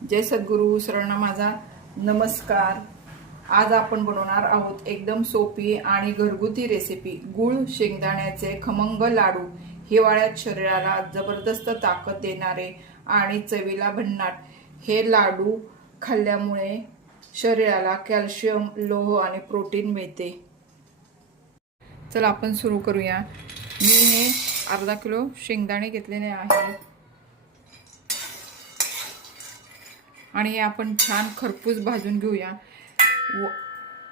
जय सद्गुरू सरांना माझा नमस्कार। आज आपण बनवणार आहोत एकदम सोपी आणि घरगुती रेसिपी गुळ शेंगदाण्याचे खमंग लाडू। हिवाळ्यात शरीराला जबरदस्त ताकद देणारे आणि चवीला भन्नाट हे लाडू खाल्ल्यामुळे शरीराला कॅल्शियम, लोह आणि प्रोटीन मिळते। चला आपण सुरू करूया। मी हे अर्धा किलो शेंगदाणे घेतलेले आहेत आणि हे आपण छान खरपूस भाजून घेऊया।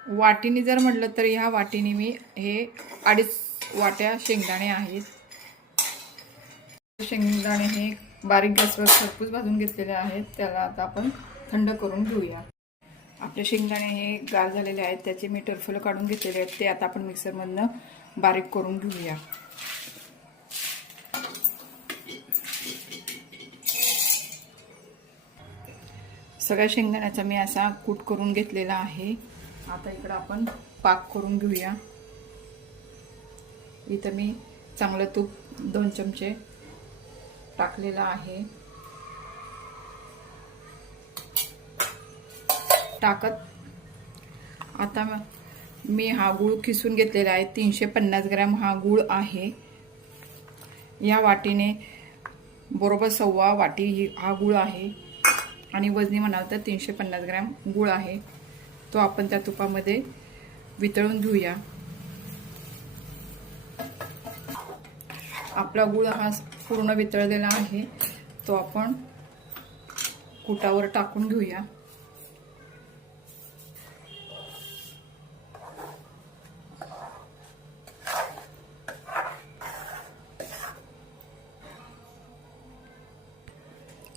वाटीने जर म्हटलं तर ह्या वाटीने मी हे 2.5 वाट्या शेंगदाणे आहेत। शेंगदाणे हे बारीक गॅसवर खरपूस भाजून घेतलेले आहेत। त्याला आता आपण थंड करून घेऊया। आपले शेंगदाणे हे गार झालेले आहेत, त्याचे मी टरफल काढून घेतलेले आहेत। ते आता आपण मिक्सरमधनं बारीक करून घेऊया। सगळ्या शेंगदाण्याचा मी असा कूट करून घेतलेला आहे। आता इकडे आपण पाक करून घेऊया। इथं मी चांगलं तूप 2 चमचे टाकलेला आहे। आता मी हा गूळ किसून घेतलेला आहे। 350 ग्रॅम हा गूळ आहे। या वाटीने बरोबर 1.25 वाटी हा गूळ आहे आणि वजनी म्हणाल तर 350 ग्रॅम गूळ आहे। तो आपण त्या तुपामध्ये वितळून घेऊया। आपला गूळ हा पूर्ण वितळलेला आहे, तो आपण कुटावर टाकून घेऊया।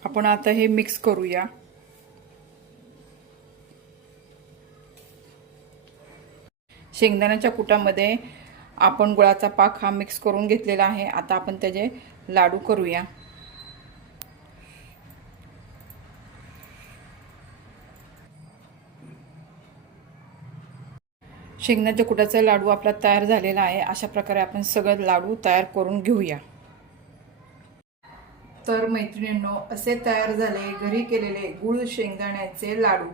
आपण आता हे मिक्स करूया। शेंगदाण्याच्या कुटामध्ये आपण गुळाचा पाक हा मिक्स करून घेतलेला आहे। आता आपण त्याचे लाडू करूया। शेंगदाण्याच्या कुटाचा लाडू आपला तयार झालेला आहे। अशा प्रकारे आपण सगळे लाडू तयार करून घेऊया। तर मैत्रिणींनो, असे तयार झाले घरी केलेले गुळ शेंगदाण्याचे लाडू।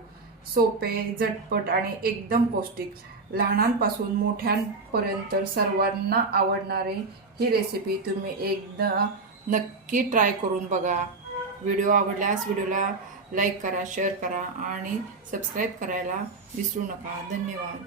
सोपे, झटपट आणि एकदम पौष्टिक। लहानांपासून मोठ्यांपर्यंत सर्वांना आवडणारी ही रेसिपी तुम्ही एकदा नक्की ट्राय करून बघा। व्हिडिओ आवडल्यास व्हिडिओला लाईक करा, शेअर करा आणि सबस्क्राईब करायला विसरू नका। धन्यवाद।